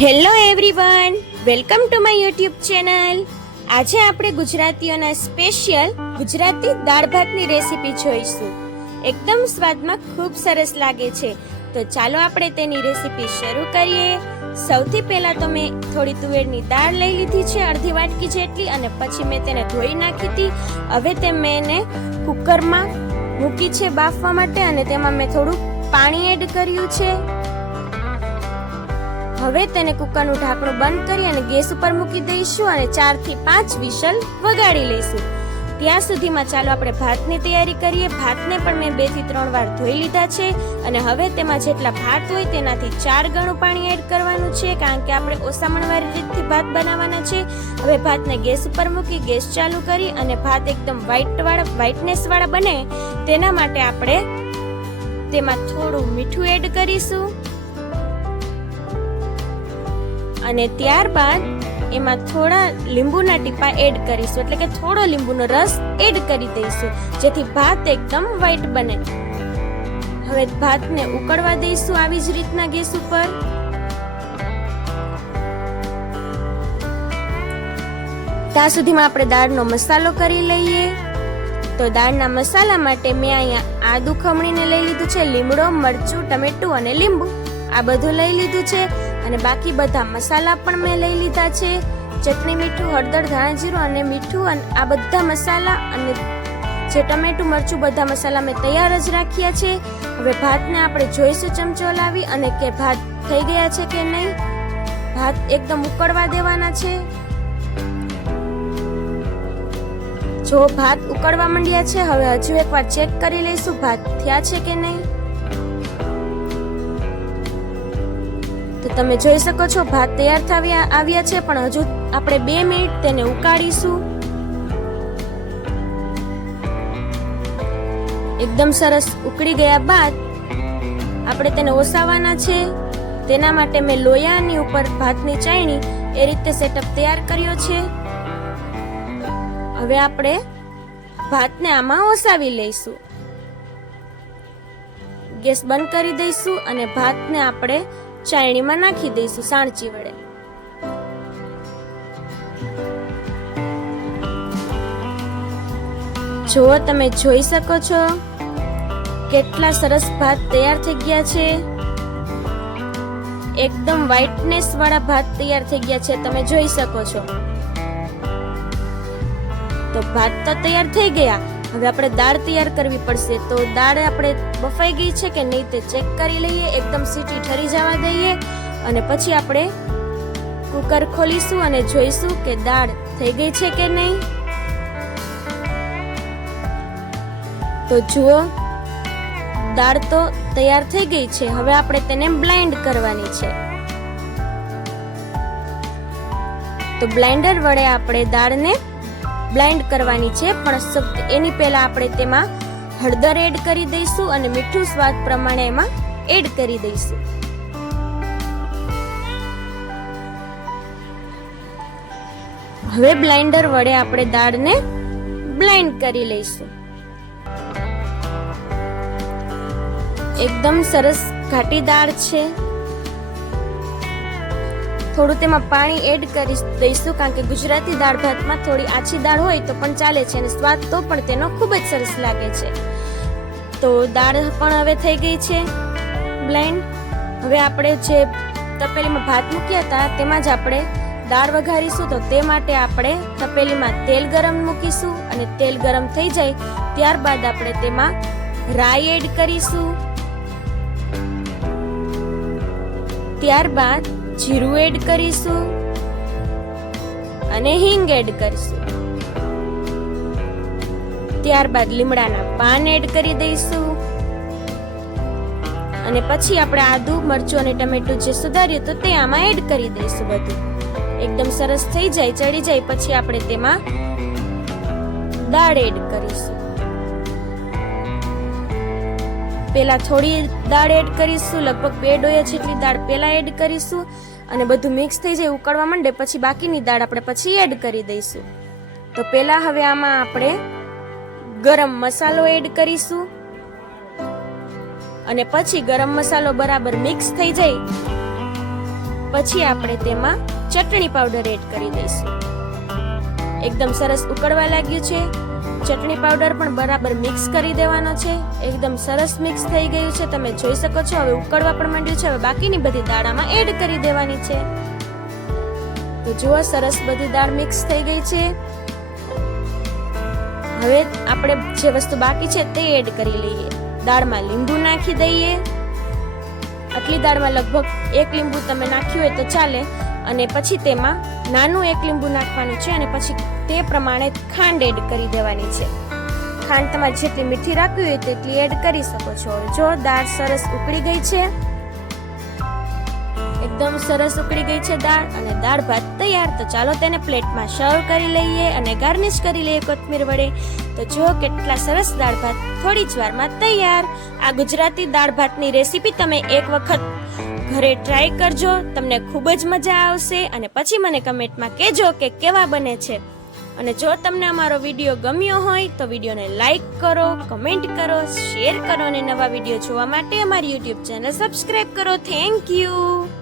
Hello everyone, welcome to my YouTube channel. આજે આપણે ગુજરાતીઓના special Gujarati દાળ ભાતની recipe જોઈશું। એકદમ સ્વાદમાં ખૂબ સરસ લાગે છે, તો ચાલો આપણે તેની રેસીપી શરૂ કરીએ। સૌથી પહેલા તો મેં થોડી તુવેરની દાળ લઈ લીધી છે, અડધી વાટકી જેટલી, અને પછી મેં તેને ધોઈ નાખી હતી। હવે તે મેં એને કુકરમાં મૂકી છે બાફવા માટે, અને તેમાં મેં થોડું પાણી એડ કર્યું છે। હવે તેને કુકરનું ઢાંકણું બંધ કરી અને ગેસ ઉપર મૂકી દઈશું અને 4 થી 5 વિસલ વગાડી લઈશું। ત્યાં સુધીમાં ચાલો આપણે ભાતની તૈયારી કરીએ। ભાતને પણ મેં 2 થી 3 વાર ધોઈ લીધા છે, અને હવે તેમાં જેટલા ભાત હોય તેનાથી 4 ગણું પાણી એડ કરવાનું છે, કારણ કે આપણે ઓસામણવાળી રીતથી ભાત બનાવવાના છે। હવે ભાતને ગેસ ઉપર મૂકી ગેસ ચાલુ કરી અને ભાત એકદમ વ્હાઇટનેસ વાળા બને તેના માટે આપણે તેમાં થોડું મીઠું એડ કરીશું, અને ત્યારબાદ એમાં થોડા લીંબુના ટીપા એડ કરીશું, એટલે કે થોડો લીંબુનો રસ એડ કરી દઈશું, જેથી ભાત એકદમ વ્હાઈટ બને। હવે ભાતને ઉકળવા દઈશું આવી જ રીતના ગેસ ઉપર। ત્યાં સુધીમાં આપણે દાળનો મસાલો કરી લઈએ। તો દાળના મસાલા માટે મેં અહીંયા આદુ ખમણીને લઈ લીધું છે, લીમડો, મરચું, ટમેટું અને લીંબુ આ બધું લઈ લીધું છે, અને બાકી બધા મસાલા પણ મેં લઈ લીધા છે। ચટણી, મીઠું, હળદર, ધાણા જીરું અને મીઠું, અને આ બધા મસાલા અને જે ટમેટું, મરચું બધા મસાલા મેં તૈયાર જ રાખ્યા છે। હવે ભાતને આપણે જોઈશું ચમચો લાવી અને કે ભાત થઈ ગયા છે કે નહીં। ભાત એકદમ ઉકળવા દેવાના છે। જો ભાત ઉકળવા માંડ્યા છે, હવે હજુ એકવાર ચેક કરી લઈશું ભાત થયા છે કે નહીં। તો તમે જોઈ શકો છો ભાત તૈયાર આવ્યા છે, પણ હજુ આપણે 2 મિનિટ તેને ઉકાળીશું। એકદમ સરસ ઉકળી ગયા બાદ આપણે તેને ઓસાવવાના છે। તેના માટે મેં લોયાની ઉપર ભાતની ચાયણી એ રીતે સેટઅપ તૈયાર કર્યો છે। હવે આપણે ભાતને આમાં ઓસાવી લઈશું। ગેસ બંધ કરી દઈશું અને ભાતને આપણે ચાયણીમાં નાખી દઈશું સાણચી વડે। જો તમે જોઈ શકો છો કેટલા સરસ ભાત તૈયાર થઈ ગયા છે। એકદમ વ્હાઇટનેસ વાળા ભાત તૈયાર થઈ ગયા છે, તમે જોઈ શકો છો। તો ભાત તો તૈયાર થઈ ગયા, હવે આપણે દાળ તૈયાર કરવી પડશે। તો દાળ આપણે બફાઈ ગઈ છે કે નહીં તે ચેક કરી લઈએ। એકદમ સીટી ઠરી જવા દઈએ, અને પછી આપણે કુકર ખોલીશું અને જોઈશું કે દાળ થઈ ગઈ છે કે નહીં। તો જુઓ, દાળ તો તૈયાર થઈ ગઈ છે। હવે આપણે તેને બ્લાઇન્ડ કરવાની છે। તો બ્લાઇન્ડર વડે આપણે દાળને બ્લાઇન્ડ કરવાની છે, પણ એની પહેલા આપણે તેમાં હળદર એડ કરી દઈશું અને મીઠું સ્વાદ પ્રમાણે એમાં એડ કરી દઈશું। હવે બ્લાઇન્ડર વડે આપણે દાળને બ્લાઇન્ડ કરી લઈશું। એકદમ સરસ ઘાટી દાળ છે। થોડું તેમાં પાણી એડ કરી દઈશું, કારણ કે ગુજરાતી દાળ ભાતમાં થોડી આછી દાળ હોય તો પણ ચાલે છે, અને સ્વાદ તો પણ તેનો ખૂબ જ સરસ લાગે છે। તો દાળ પણ હવે થઈ ગઈ છે બ્લેન્ડ। હવે આપણે જે તપેલીમાં ભાત મૂક્યા હતા તેમાં જ આપણે દાળ વઘારીશું। તો તે માટે આપણે તપેલીમાં તેલ ગરમ મૂકીશું, અને તેલ ગરમ થઈ જાય ત્યારબાદ આપણે તેમાં રાઈ એડ કરીશું, ત્યારબાદ જીરું એડ કરીશું અને હિંગ એડ કરીશું। ત્યારબાદ લીમડાના પાન એડ કરી દઈશું, અને પછી આપણે આદુ, મરચું અને ટમેટું જે સુધાર્યું તો તે આમાં એડ કરી દઈશું। બધું એકદમ સરસ થઈ જાય, ચડી જાય પછી આપણે તેમાં દાળ એડ કરીશું। પેલા થોડી દાળ એડ કરીશું, લગભગ 2 ડોયા જેટલી દાળ પેલા એડ કરીશું, અને બધું મિક્સ થઈ જાય, ઉકળવા માંડે પછી બાકીની દાળ આપણે પછી એડ કરી દઈશું। તો પેલા હવે આમાં આપણે ગરમ મસાલો એડ કરીશું, અને પછી ગરમ મસાલો બરાબર મિક્સ થઈ જાય પછી આપણે તેમાં ચટણી પાવડર એડ કરી દઈશું. એકદમ સરસ ઉકળવા લાગ્યું છે. ચટણી પાવડર પણ બરાબર મિક્સ કરી દેવાનો છે. એકદમ સરસ મિક્સ થઈ ગયું છે, તમે જોઈ શકો છો. હવે ઉકળવા પણ માંડ્યું છે. હવે બાકીની બધી દાળ આમાં એડ કરી દેવાની છે. તો જુઓ, સરસ બધી દાળ મિક્સ થઈ ગઈ છે. હવે આપણે જે વસ્તુ બાકી છે તે એડ કરી લઈએ. દાળમાં લીંબુ નાખી દઈએ. આટલી દાળમાં લગભગ 1 લીંબુ તમે નાખ્યું હોય તો ચાલે. અને પછી તેમાં નાનું 1 લીંબુ નાખવાનું છે અને પછી તે પ્રમાણે ખાંડ એડ કરી દેવાની છે. ખાંડ તમારે જેટલી મીઠી રાખવી હોય તેટલી એડ કરી શકો છો. જો દાળ સરસ ઉકળી ગઈ છે, એકદમ સરસ ઉકળી ગઈ છે દાળ, અને દાળ ભાત તૈયાર. તો ચાલો તેને પ્લેટમાં સર્વ કરી લઈએ અને ગાર્નિશ કરી લઈએ કોથમીર વડે. તો જો કેટલા સરસ દાળ ભાત થોડી જ વારમાં તૈયાર. આ ગુજરાતી દાળ ભાતની રેસીપી તમે એક વખત ઘરે ટ્રાય કરજો, તમને ખૂબ જ મજા આવશે. અને પછી મને કમેન્ટમાં કહેજો કે કેવા બને છે. અને જો તમને અમારો વિડીયો ગમ્યો હોય તો વિડીયોને લાઈક કરો, કમેન્ટ કરો, શેર કરો અને નવા વિડીયો જોવા માટે અમારી યુટ્યુબ ચેનલ સબસ્ક્રાઇબ કરો. Thank you.